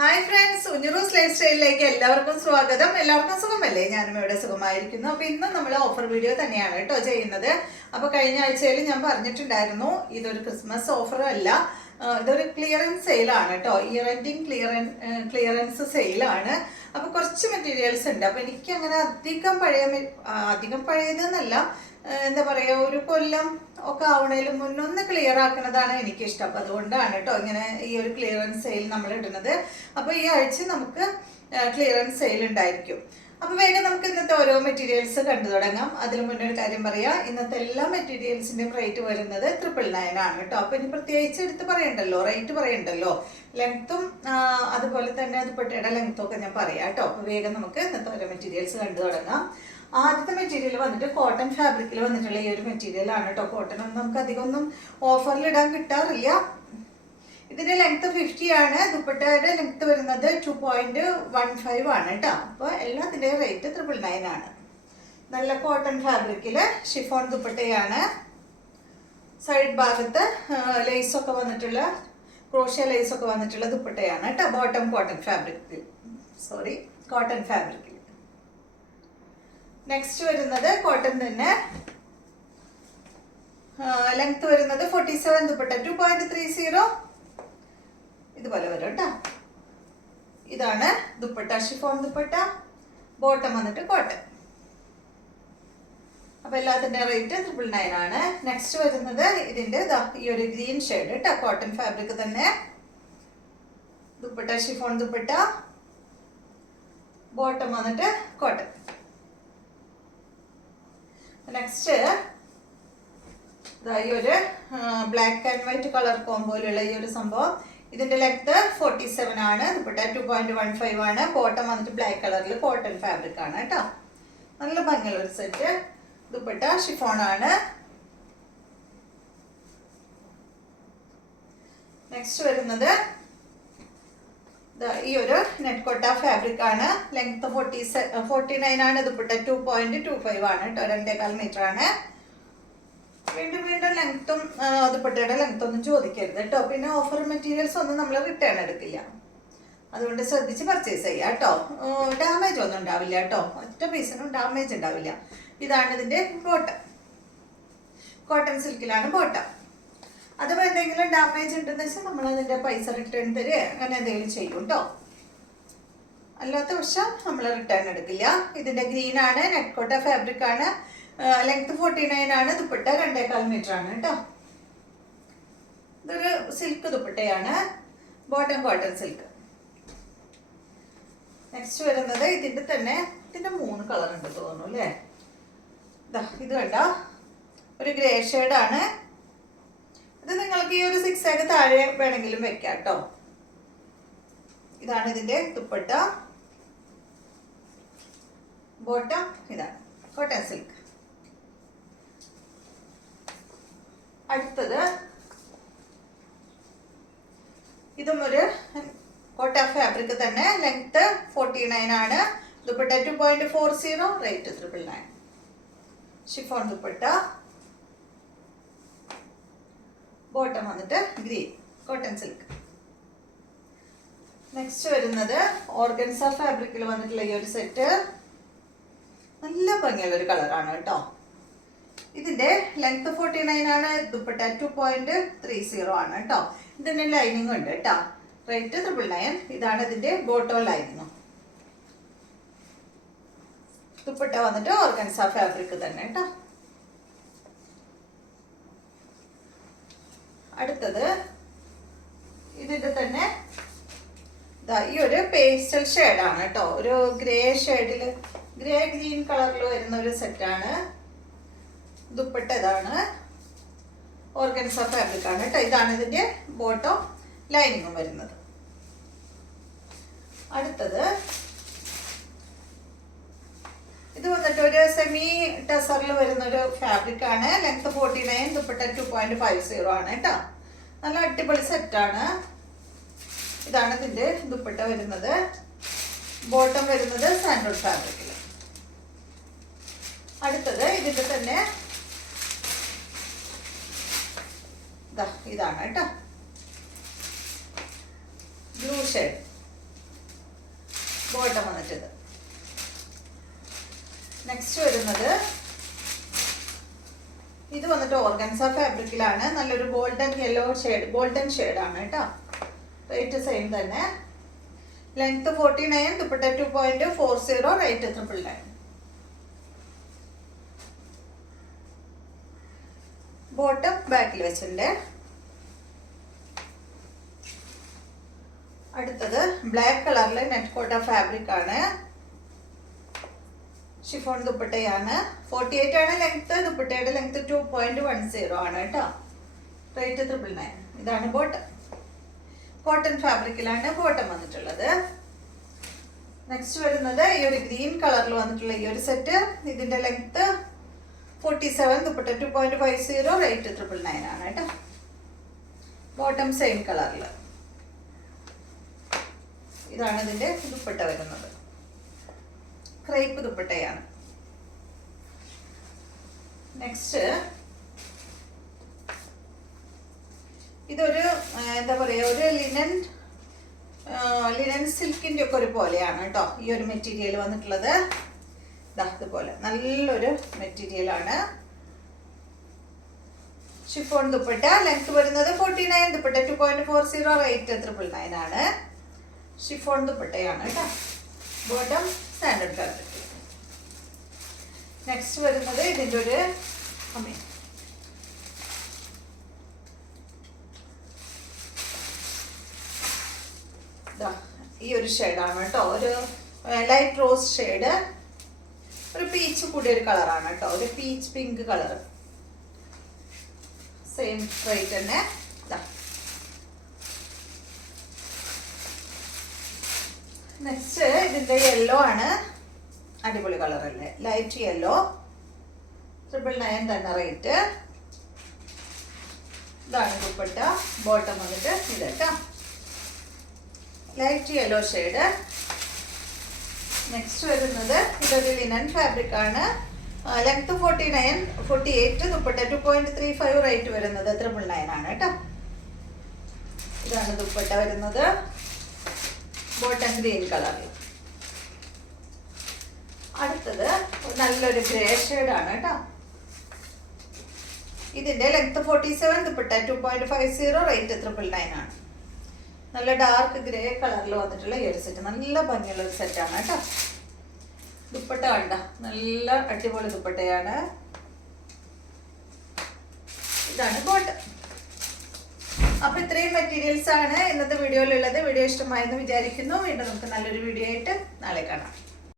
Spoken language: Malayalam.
ഹായ് ഫ്രണ്ട്സ്, ഉഞ്ഞുറൂസ് ലൈഫ് സ്റ്റൈലിലേക്ക് എല്ലാവർക്കും സ്വാഗതം. എല്ലാവർക്കും സുഖമല്ലേ? ഞാനും ഇവിടെ സുഖമായിരിക്കുന്നു. അപ്പൊ ഇന്ന് നമ്മൾ ഓഫർ വീഡിയോ തന്നെയാണ് കേട്ടോ ചെയ്യുന്നത്. അപ്പൊ കഴിഞ്ഞ ആഴ്ചയിൽ ഞാൻ പറഞ്ഞിട്ടുണ്ടായിരുന്നു ഇതൊരു ക്രിസ്മസ് ഓഫർ അല്ല, ഇതൊരു ക്ലിയറൻസ് സെയിലാണ് കേട്ടോ. ഇയർ എൻഡിങ് ക്ലിയറൻസ് സെയിലാണ്. അപ്പൊ കുറച്ച് മെറ്റീരിയൽസ് ഉണ്ട്. അപ്പൊ എനിക്ക് അങ്ങനെ അധികം പഴയതെന്നല്ല, എന്താ പറയുക, ഒരു കൊല്ലം ഒക്കെ ആവണേലും മുന്നൊന്ന് ക്ലിയർ ആക്കുന്നതാണ് എനിക്കിഷ്ടം. അപ്പം അതുകൊണ്ടാണ് കേട്ടോ ഇങ്ങനെ ഈ ഒരു ക്ലിയറൻസ് സെയിൽ നമ്മൾ ഇടുന്നത്. അപ്പോൾ ഈ ആഴ്ച നമുക്ക് ക്ലിയറൻസ് സെയിൽ ഉണ്ടായിരിക്കും. അപ്പോൾ വേഗം നമുക്ക് ഇന്നത്തെ ഓരോ മെറ്റീരിയൽസ് കണ്ടു തുടങ്ങാം. അതിന് മുന്നേ ഒരു കാര്യം പറയാം, ഇന്നത്തെ എല്ലാ മെറ്റീരിയൽസിൻ്റെയും റേറ്റ് വരുന്നത് 999 ആണ് കേട്ടോ. അപ്പോൾ ഇനി പ്രത്യേകിച്ച് എടുത്ത് റേറ്റ് പറയണ്ടല്ലോ. ലെങ്ത്തും അതുപോലെ തന്നെ ദുപ്പട്ടയുടെ ലെങ്ത്തും ഒക്കെ ഞാൻ പറയാം കേട്ടോ. അപ്പോൾ വേഗം നമുക്ക് ഇന്നത്തെ ഓരോ മെറ്റീരിയൽസ് കണ്ടു തുടങ്ങാം. ആദ്യത്തെ മെറ്റീരിയൽ വന്നിട്ട് കോട്ടൺ ഫാബ്രിക്കിൽ വന്നിട്ടുള്ള ഈ ഒരു മെറ്റീരിയൽ ആണ് കേട്ടോ. കോട്ടൺ ഒന്നും നമുക്ക് അധികം ഒന്നും ഓഫറിൽ ഇടാൻ കിട്ടാറില്ല. ഇതിന്റെ ലെങ്ത് 50 ആണ്. ദുപ്പട്ടയുടെ ലെങ്ത് വരുന്നത് 2.15 ആണ് കേട്ടോ. അപ്പോൾ എല്ലാത്തിൻ്റെയും റേറ്റ് 999 ആണ്. നല്ല കോട്ടൺ ഫാബ്രിക്കില് ഷിഫോൺ ദുപ്പട്ടയാണ്. സൈഡ് ഭാഗത്ത് ലേസൊക്കെ വന്നിട്ടുള്ള ക്രോഷ്യ ലേസൊക്കെ വന്നിട്ടുള്ള ദുപ്പട്ടയാണ് കേട്ടോ. ബോട്ടം കോട്ടൺ ഫാബ്രിക്കിൽ. നെക്സ്റ്റ് വരുന്നത് കോട്ടൺ തന്നെ, ലെങ്ത് വരുന്നത് 47, ദുപ്പട്ട 2.30 ഇതുപോലെ വരും കേട്ടോ. ഇതാണ് ദുപ്പട്ട, ഷിഫോൺ ദുപ്പട്ട, ബോട്ടം വന്നിട്ട് കോട്ടൺ. അപ്പൊ എല്ലാത്തിന്റെ റേറ്റ് 999 ആണ്. നെക്സ്റ്റ് വരുന്നത് ഇതിന്റെ ഈ ഒരു ഗ്രീൻ ഷെയ്ഡ് കേട്ടോ, കോട്ടൺ ഫാബ്രിക് തന്നെ, ദുപ്പട്ട ഷിഫോൺ ദുപ്പട്ട, ബോട്ടം വന്നിട്ട് കോട്ടൺ. നെക്സ്റ്റ് ഈ ഒരു ബ്ലാക്ക് ആൻഡ് വൈറ്റ് കളർ കോമ്പോയിലുള്ള ഈ ഒരു സംഭവം, ഇതിന്റെ ലെങ്ത് 47 ആണ്. ദുപ്പട്ട 2.15 ആണ്. ബോട്ടം വന്നിട്ട് ബ്ലാക്ക് കളറിൽ കോട്ടൺ ഫാബ്രിക് ആണ് കേട്ടോ. നല്ല ഭംഗിയുള്ള ഒരു സെറ്റ്. ദുപ്പട്ട ഷിഫോൺ ആണ്. നെക്സ്റ്റ് വരുന്നത് ഈ ഒരു നെറ്റ് കോട്ട ഫാബ്രിക് ആണ്. ലെങ്ത് 49 ആണ്. ദുപ്പട്ട 2.25 ആണ് കേട്ടോ. 2.25 മീറ്റർ ആണ്. വീണ്ടും ലെങ്ത്തും ദുപ്പട്ടയുടെ ലെങ്ത് ഒന്നും ചോദിക്കരുത് കേട്ടോ. പിന്നെ ഓഫർ മെറ്റീരിയൽസ് ഒന്നും നമ്മൾ റിട്ടേൺ എടുക്കില്ല, അതുകൊണ്ട് ശ്രദ്ധിച്ച് പർച്ചേസ് ചെയ്യാം കേട്ടോ. ഡാമേജ് ഒന്നും ഉണ്ടാവില്ല കേട്ടോ. ഒറ്റ പീസിനും ഡാമേജ് ഉണ്ടാവില്ല. ഇതാണ് ഇതിന്റെ ബോട്ടം. Cotton സിൽക്കിലാണ് bottom. അഥവാ എന്തെങ്കിലും ഡാമേജ് ഉണ്ടെന്ന് വെച്ചാൽ നമ്മൾ അതിന്റെ പൈസ റിട്ടേൺ തരിക അങ്ങനെ എന്തെങ്കിലും ചെയ്യും കേട്ടോ. അല്ലാത്ത പക്ഷം നമ്മൾ റിട്ടേൺ എടുക്കില്ല. ഇതിന്റെ ഗ്രീൻ ആണ്. നെറ്റ് കോട്ട ഫാബ്രിക് ആണ്. ലെങ്ത് 49 ആണ്. ദുപ്പട്ട 2.25 മീറ്റർ ആണ് കേട്ടോ. ഇതൊരു സിൽക്ക് ദുപ്പട്ടയാണ്. Bottom cotton silk. നെക്സ്റ്റ് വരുന്നത് ഇതിന്റെ 3 കളർ ഉണ്ട് തോന്നുന്നു അല്ലേ. ഇത് കണ്ടോ, ഒരു ഗ്രേ ഷെയ്ഡ് ആണ്. ഇത് നിങ്ങൾക്ക് ഈ ഒരു 6 താഴെ വേണമെങ്കിലും വെക്കാം കേട്ടോ. ഇതാണ് ഇതിന്റെ ദുപ്പട്ട, ബോട്ടം ഇതാണ് കോട്ടൺ സിൽക്ക്. അടുത്തത് ഇതും ഒരു കോട്ട ഫാബ്രിക് തന്നെ. ലെങ്ത് 49 ആണ്. Dupatta 2.40, rate 999. Chiffon dupatta, bottom വന്നിട്ട് ഗ്രീൻ കോട്ടൺ സിൽക്ക്. നെക്സ്റ്റ് വരുന്നത് ഓർഗൻസ ഫാബ്രിക്കിൽ വന്നിട്ടുള്ള ഈ ഒരു സെറ്റ്. നല്ല ഭംഗിയുള്ള ഒരു കളറാണ് കേട്ടോ. ഇതിന്റെ ലെങ്ത് 49 ആണ്. ദുപ്പട്ട 2.30 ആണ് കേട്ടോ. ഇതിന്റെ ലൈനിങ് ഉണ്ട് കേട്ടോ. റേറ്റ് 999. ഇതാണ് ഇതിന്റെ ബോട്ടം ലൈനിങ്. ദുപ്പട്ട വന്നിട്ട് ഓർഗൻസ ഫാബ്രിക് തന്നെ കേട്ടോ. അടുത്തത് ഇതിന്റെ തന്നെ ഈ ഒരു പേസ്റ്റൽ ഷെയ്ഡാണ് കേട്ടോ. ഒരു ഗ്രേ ഷെയ്ഡിൽ ഗ്രേ ഗ്രീൻ കളറിൽ വരുന്ന ഒരു സെറ്റാണ്. ദുപ്പട്ട ഇതാണ്. ഓർഗൻസ ഫാബ്രിക് ആണ് കേട്ടോ. ഇതാണ് ഇതിന്റെ ബോട്ടം ലൈനിങ്ങും വരുന്നത്. അടുത്തത് ഇത് വന്നിട്ട് ഒരു സെമി ടെസറിൽ വരുന്ന ഒരു ഫാബ്രിക് ആണ്. ലെങ്ത് 49, ദുപ്പട്ട 2.50 ആണ് കേട്ടോ. നല്ല അടിപൊളി സെറ്റാണ്. ഇതാണ് ഇതിന്റെ ദുപ്പട്ട വരുന്നത്. ബോട്ടം വരുന്നത് സാൻഡോൺ ഫാബ്രിക്കിൽ. അടുത്തത് ഇതിന്റെ തന്നെ ഇതാണ് കേട്ടോ. Blue shade. ബോട്ടം വന്നിട്ടത്. നെക്സ്റ്റ് വരുന്നത് ഇത് വന്നിട്ട് ഓർഗൻസ ഫാബ്രിക്കിലാണ്. നല്ലൊരു ഗോൾഡൻ യെല്ലോ ഷെയ്ഡ്, ഗോൾഡൻ ഷെയ്ഡാണ് കേട്ടോ. റേറ്റ് സെയിം തന്നെ. Length 49, dupatta 2.40, rate 999. ബോട്ടം ബാക്കിൽ വെച്ചിട്ടുണ്ട്. അടുത്തത് ബ്ലാക്ക് കളറിലെ നെറ്റ് കോട്ട ഫാബ്രിക് ആണ്. ഷിഫോൺ ദുപ്പട്ടയാണ്. 48 ആണ് ലെങ്ത്. ദുപ്പട്ടയുടെ ലെങ്ത് 2.10 ആണ് കേട്ടോ. റേറ്റ് 999. ഇതാണ് ബോട്ടം. കോട്ടൺ ഫാബ്രിക്കിലാണ് ബോട്ടം വന്നിട്ടുള്ളത്. നെക്സ്റ്റ് വരുന്നത് ഈ ഒരു ഗ്രീൻ കളറിൽ വന്നിട്ടുള്ള ഈ ഒരു സെറ്റ്. ഇതിന്റെ ലെങ്ത് 47, ദുപ്പട്ട 2.50, റേറ്റ് 999 ആണ് കേട്ടോ. ബോട്ടം സെയിം കളറിൽ. ഇതാണ് ഇതിന്റെ ദുപ്പട്ട വരുന്നത്. ക്രേപ്പ് ദുപ്പട്ടയാണ്. നെക്സ്റ്റ് ഇതൊരു എന്താ പറയുക, ഒരു ലിനൻ സിൽക്കിന്റെ ഒക്കെ ഒരു പോലെയാണ് കേട്ടോ ഈ ഒരു മെറ്റീരിയൽ വന്നിട്ടുള്ളത്. ഇതുപോലെ നല്ലൊരു മെറ്റീരിയലാണ്. ഷിഫോൺ ദുപ്പട്ട. ലെങ്ത് വരുന്നത് 49, ദുപ്പട്ട 2.40, റേറ്റ് 999 ആണ്. ഷിഫോൺ ദുപ്പട്ടയാണ് കേട്ടോ. Bottom standard fabric. നെക്സ്റ്റ് വരുന്നത് ഇതിൻ്റെ ഒരു ഈ ഒരു ഷെയ്ഡാണ് കേട്ടോ. ഒരു ലൈറ്റ് റോസ് ഷെയ്ഡ്, ഒരു പീച്ച് കൂടിയ ഒരു കളറാണ് കേട്ടോ. ഒരു peach pink colour. Same rate തന്നെ. നെക്സ്റ്റ് ഇതിന്റെ യെല്ലോ ആണ്. അടിപൊളി കളർ അല്ലേ, ലൈറ്റ് യെല്ലോ. 999 തന്നെ റേറ്റ്. ഇതാണ് ദുപ്പട്ട. ബോട്ടം വന്നിട്ട് ഇത് കേട്ടോ, ലൈറ്റ് യെല്ലോ ഷെയ്ഡ്. നെക്സ്റ്റ് വരുന്നത് ഇതൊരു ലിനൻ ഫാബ്രിക് ആണ്. ലെങ്ത് 49, 48, ദുപ്പട്ട 2.35, റേറ്റ് വരുന്നത് 999 ആണ് കേട്ടോ. ഇതാണ് ദുപ്പട്ട വരുന്നത്. ബോട്ടം ഗ്രീൻ കളറിൽ. അടുത്തത് നല്ലൊരു ഗ്രേ ഷെയ്ഡാണ് കേട്ടോ. ഇതിന്റെ ലെങ്ത് 47, ദുപ്പട്ട 2.50, റേറ്റ് 999 ആണ്. നല്ല ഡാർക്ക് ഗ്രേ കളറിൽ വന്നിട്ടുള്ള ഈ ഒരു സെറ്റ്. നല്ല ഭംഗിയുള്ള ഒരു സെറ്റാണ് കേട്ടോ. ദുപ്പട്ട കണ്ട നല്ല അടിപൊളി ദുപ്പട്ടയാണ്. ഇതാണ് ബോട്ടം. അപ്പൊ ഇത്രയും മെറ്റീരിയൽസ് ആണ് ഇന്നത്തെ വീഡിയോയിലുള്ളത്. വീഡിയോ ഇഷ്ടമായെന്ന് വിചാരിക്കുന്നു. വീണ്ടും നമുക്ക് നല്ലൊരു വീഡിയോ ആയിട്ട് നാളെ കാണാം.